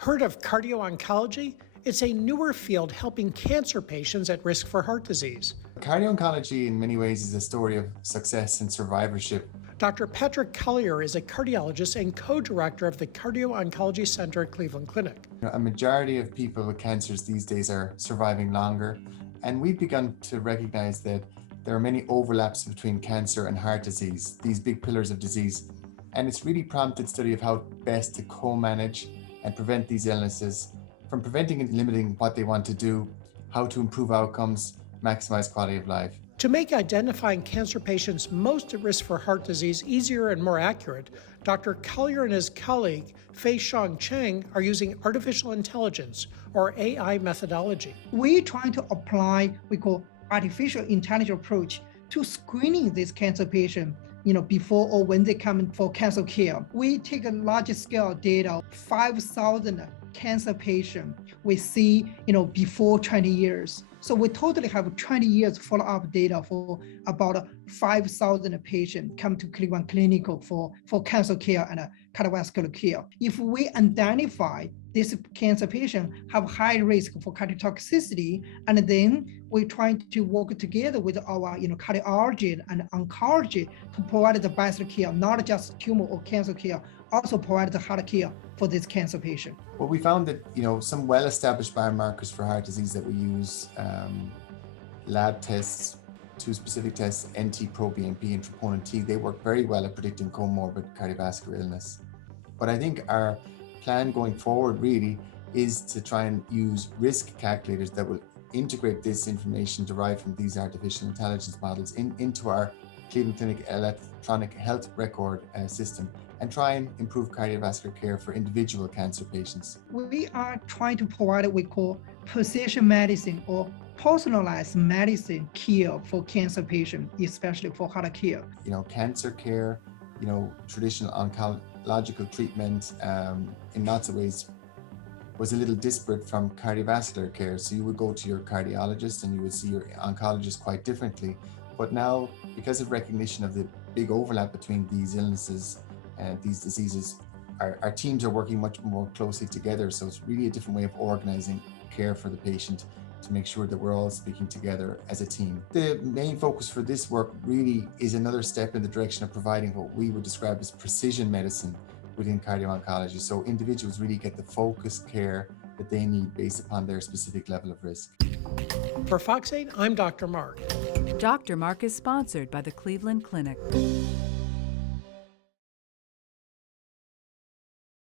Heard of cardio-oncology? It's a newer field helping cancer patients at risk for heart disease. Cardio-oncology in many ways is a story of success and survivorship. Dr. Patrick Collier is a cardiologist and co-director of the Cardio-Oncology Center at Cleveland Clinic. A majority of people with cancers these days are surviving longer, and we've begun to recognize that there are many overlaps between cancer and heart disease, these big pillars of disease. And it's really prompted study of how best to co-manage and prevent these illnesses, from preventing and limiting what they want to do, how to improve outcomes, maximize quality of life. To make identifying cancer patients most at risk for heart disease easier and more accurate, Dr. Collier and his colleague, Fei-Shang Cheng, are using artificial intelligence, or AI methodology. We're trying to apply, we call artificial intelligence approach to screening this cancer patient, before or when they come in for cancer care. We take a large scale data, 5,000 cancer patients we see, before 20 years. So we totally have 20 years follow-up data for about 5,000 patients come to Cleveland Clinic for cancer care and cardiovascular care. If we identify this cancer patient have high risk for cardiotoxicity, and then we're trying to work together with our cardiology and oncology to provide the best care, not just tumor or cancer care, also provide the heart care for this cancer patient. Well, we found that some well-established biomarkers for heart disease that we use, lab tests, two specific tests, NT-proBNP and troponin T, they work very well at predicting comorbid cardiovascular illness. But I think our plan going forward really is to try and use risk calculators that will integrate this information derived from these artificial intelligence models into our Cleveland Clinic electronic health record system, and try and improve cardiovascular care for individual cancer patients. We are trying to provide what we call precision medicine or personalized medicine care for cancer patients, especially for heart care. Cancer care, traditional oncological treatment in lots of ways was a little disparate from cardiovascular care. So you would go to your cardiologist and you would see your oncologist quite differently. But now, because of recognition of the big overlap between these illnesses and these diseases, our teams are working much more closely together. So it's really a different way of organizing care for the patient to make sure that we're all speaking together as a team. The main focus for this work really is another step in the direction of providing what we would describe as precision medicine within cardio-oncology. So individuals really get the focused care that they need based upon their specific level of risk. For Fox 8, I'm Dr. Mark. Dr. Mark is sponsored by the Cleveland Clinic.